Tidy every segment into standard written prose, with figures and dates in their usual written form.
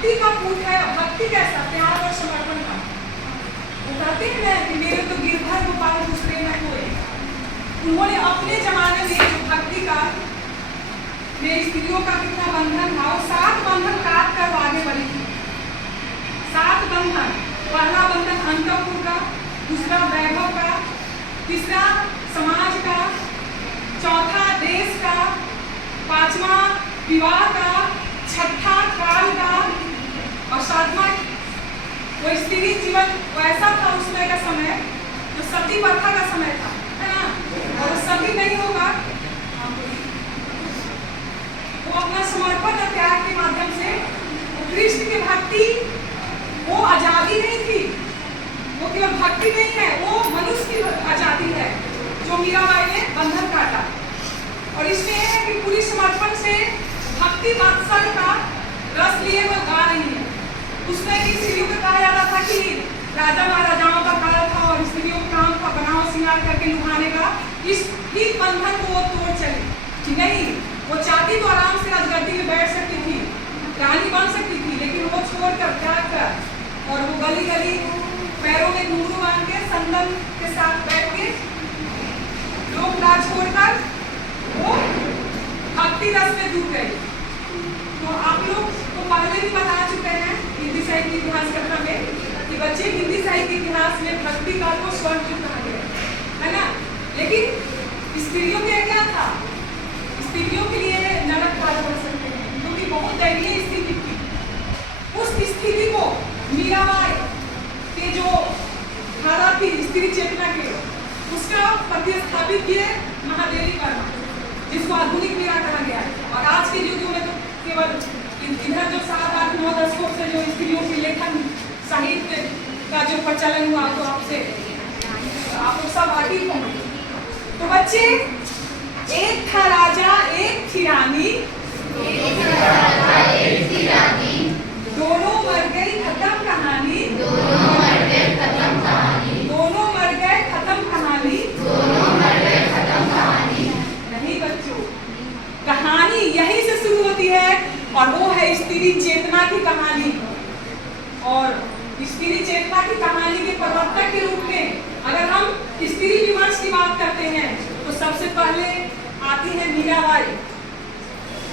भक्ति का पूत है। भक्ति कैसा? प्यार और समर्पण का। वो कहते हैं कि मेरे तो गिरधर गोपाल दूसरे न कोई। उन्होंने अपने जमाने में जो भक्ति का मेरी स्त्रियों का कितना बंधन था, वो 7 बंधन काट कर आगे बढ़ी थी। 7 बंधन। पहला बंधन अंतपुर का, दूसरा वैभव का, तीसरा समाज का, चौथा देश का, 5वां विवाह का, 6ठा काल का और 7वां वो स्त्री जीवन वैसा था उस समय का समय जो सती प्रथा का समय था, है ना। और सती नहीं होगा, वो अपना समर्पण और त्याग के माध्यम से कृष्ण की भक्ति, वो आजादी नहीं थी, वो केवल भक्ति नहीं है, वो मनुष्य की आजादी है जो मीराबाई ने बंधन काटा। और इसमें यह है कि पूरी समर्पण से भक्ति वात्सल्य का रस लिए वो गा रही है। उसमें की स्त्रियों को कहा जाता था कि राजा महाराजाओं का काल था और स्त्रियों को काम का बनाव श्रृंगार करके लुभाने का, इस ही बंधन को वो तोड़ चले कि नहीं, वो चाहती तो आराम से राजगद्दी में बैठ सकती थी, रानी बन सकती थी, लेकिन वो छोड़कर त्याग कर गली गली पैरों में घुंघरू बांध के संदन के साथ बैठ के लोग ना छोड़कर वो भक्ति रस में डूब गए। तो आप लोग तो पहले भी बता चुके हैं हिंदी साहित्य इतिहास कथा में कि बच्चे हिंदी साहित्य इतिहास में भक्ति काल को स्वर्ण युग कहा गया है ना। लेकिन स्त्रियों के क्या था? स्त्रियों के लिए नरक काल बोल सकते हैं, क्योंकि बहुत दयनीय स्थिति थी। उस स्थिति को मीराबाई के जो धारा थी स्त्री चेतना के, उसका प्रतिस्थापित किए महादेवी वर्मा, जिसको आधुनिक मीरा कहा गया है। और आज के युग में तो केवल इधर जो 7, 8, 9 दशकों से जो स्त्रियों के लेखन साहित्य का जो प्रचलन हुआ, तो आपसे आप लोग सब वाकिफ होंगे। तो बच्चे, एक था राजा एक थी रानी, दोनों मर गई खत्म कहानी, दोनों मर गए खत्म कहानी, दोनों मर गए खत्म कहानी, दोनों मर गए खत्म कहानी। नहीं बच्चों, कहानी यहीं से शुरू होती है और वो है स्त्री चेतना की कहानी। और स्त्री चेतना की कहानी के प्रवर्तक के रूप में अगर हम स्त्री विमर्श की बात करते हैं तो सबसे पहले आती है मीराबाई।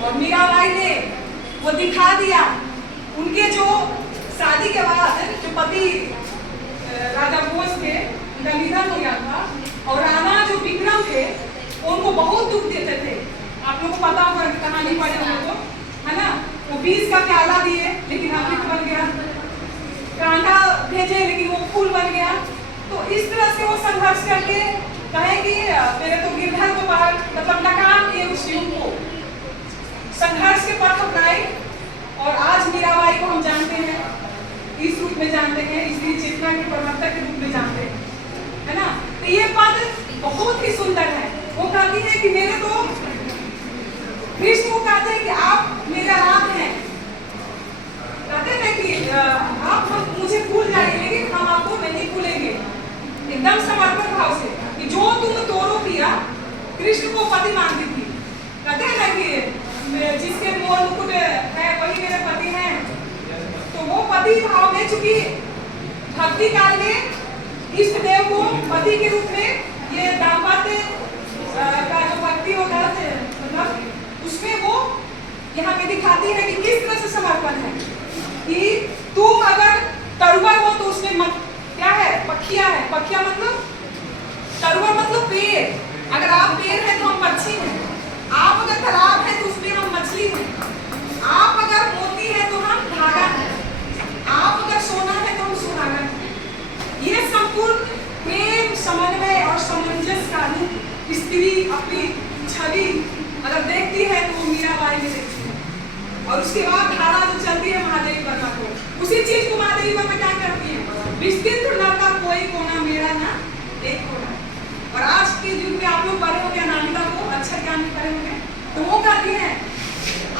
और मीराबाई ने वो दिखा दिया, उनके जो शादी के बाद जो पति राजा भोज थे, उनका निधन हो गया था, और राणा जो विक्रम थे उनको बहुत दुख देते थे। आप लोगों को पता होगा, कहानी पढ़े होंगे तो, है ना। वो 20 का प्याला दिए लेकिन अमृत बन गया, कांटा भेजे लेकिन वो फूल बन गया। तो इस तरह से वो संघर्ष करके कहे कि मेरे तो गिरधर को बाहर मतलब नकार दिए उस युग को, संघर्ष के पथ अपनाए। और आज मीराबाई को हम जानते हैं, इस रूप में जानते हैं, स्त्री चेतना के प्रवर्तक के रूप में जानते हैं, है ना। तो ये पद बहुत ही सुंदर है। वो कहती है कि मेरे तो कृष्ण को कहते हैं कि आप मेरा राम हैं, कहते हैं कि आप हम मुझे भूल जाएंगे लेकिन हम आपको नहीं भूलेंगे, एकदम समर्पण भाव से कि जो तुम तोड़ो पिया, कृष्ण को पति मानती थी। कहते हैं ना कि जिसके मोर मुकुट है वही मेरे पति हैं। तो वो पति भाव में, चूंकि भक्ति काल में इष्ट देव को पति के रूप में ये दाम्पत्य का जो भक्ति होता है मतलब उसमें वो यहाँ पे दिखाती है कि किस तरह से समर्पण है कि तुम अगर तरुआ हो तो उसमें क्या है? पखिया है। पखिया मतलब तरुआ मतलब पेड़। अगर आप पेड़ है तो हम पक्षी हैं, आप अगर तालाब है तो उसमें हम मछली हैं, आप अगर मोती है तो हम धागा हैं, आप अगर सोना है तो हम सुहागा हैं। ये संपूर्ण प्रेम, समन्वय और सामंजस्य का रूप स्त्री अपनी छवि अगर देखती है तो वो मीराबाई में देखती है। और उसके बाद धारा जो चलती है महादेवी वर्मा को, उसी चीज को महादेवी वर्मा क्या करती है? विस्तृत नर का कोई कोना मेरा ना एक कोना। और आज के युग में आप लोग पढ़े होंगे अनामिका को, अक्षर ज्ञान में पढ़े होंगे, तो वो कहती है,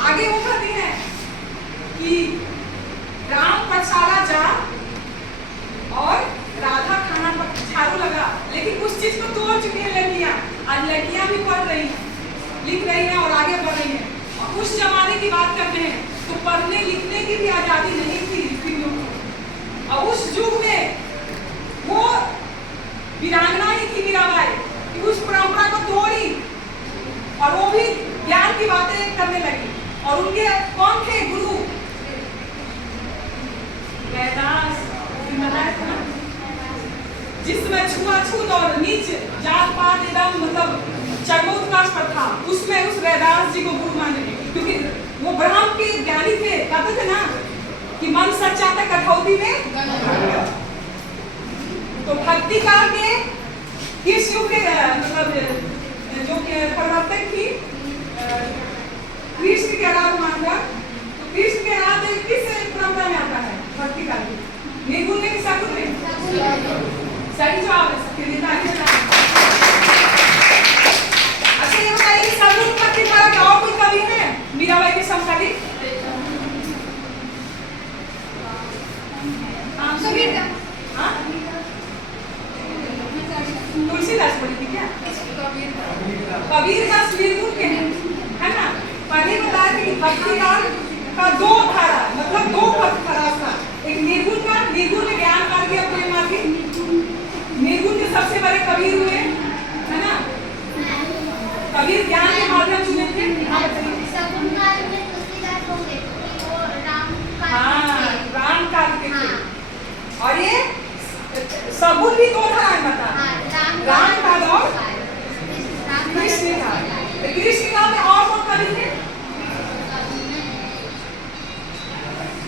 आगे वो कहती है कि राम पछाड़ा जा और राधा खाना पर झाड़ू लगा। लेकिन उस चीज को तोड़ चुकी है लड़कियां। आज लड़कियां भी पढ़ रही हैं, लिख रही हैं और आगे बढ़ रही हैं। और उस जमाने की बात करते हैं तो पढ़ने लिखने की भी आजादी नहीं थी स्त्रियों को। और उस युग में वो वीरांगना ही थी मीराबाई कि उस परंपरा को तोड़ी और वो भी ज्ञान की बातें करने लगी। और उनके कौन थे गुरु? रैदास, जिसमें छुआछूत और नीच जात पात एकदम मतलब चरमोत्कर्ष पर था, उसमें उस रैदास जी को गुरु माने, क्योंकि वो ब्रह्म के ज्ञानी थे। कहते थे ना कि मन सच्चा था कठौती में। तो भक्ति काल के किस युग के मतलब जो प्रवर्तक थी कृष्ण के आराध मानकर, तो कृष्ण के आराध किस परंपरा में आता है? भक्ति काल में, निर्गुण में कि सगुण में? सही जवाब है सबके लिए। अच्छा ये बताइए कि सगुण भक्ति काल का और कोई कवि है मीराबाई के समकालीन? तुलसीदास पढ़ी थी क्या? कबीर दास निर्गुण के हैं, है ना। पहले बताया था कि भक्ति काल का दो धारा मतलब दो पथ था। एक निर्गुण का, निर्गुण में और ये सगुन भी दो था बता। राम का दौर